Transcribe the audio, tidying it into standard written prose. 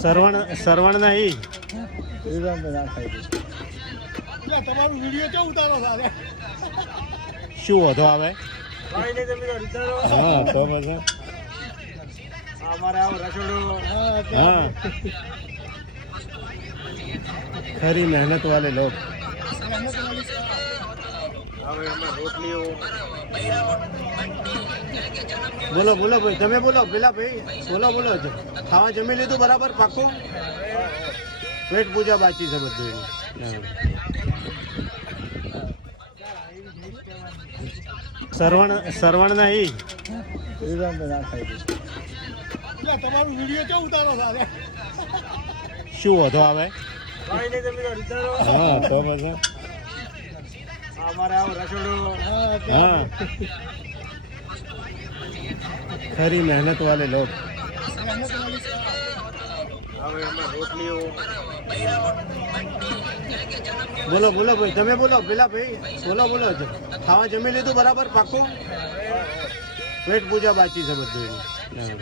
સરવણ નહીં તમારું વિડીયો કેવું ઉતારો સારે શું વધો આવે ભાઈ ને તમે વિચારો હા તો પછી અમારે આવ રસોડું હા ખરી મહેનત વાલે લોગ હવે અમે રોટલીઓ બોલો બોલો ભાઈ તમે બોલો પેલા ભાઈ બોલો ખાવા જમી લીધું બરાબર પાક્કું પેટ પૂજા બાકી છે બધું એનું. સરવણ નહીં તમારું વિડીયો કેવું ઉતારો સારે શું વધો આવે ભાઈ ને તમે વિચારો હા તો પછી અમારે આવ રસોડું હા ખરી મહેનત વાલે લોગ હવે અમે રોટલીઓ બોલો ભાઈ તમે બોલો પેલા ભાઈ બોલો ખાવા જમી લીધું બરાબર પાક્કું પેટ પૂજા બાકી છે બધું એનું.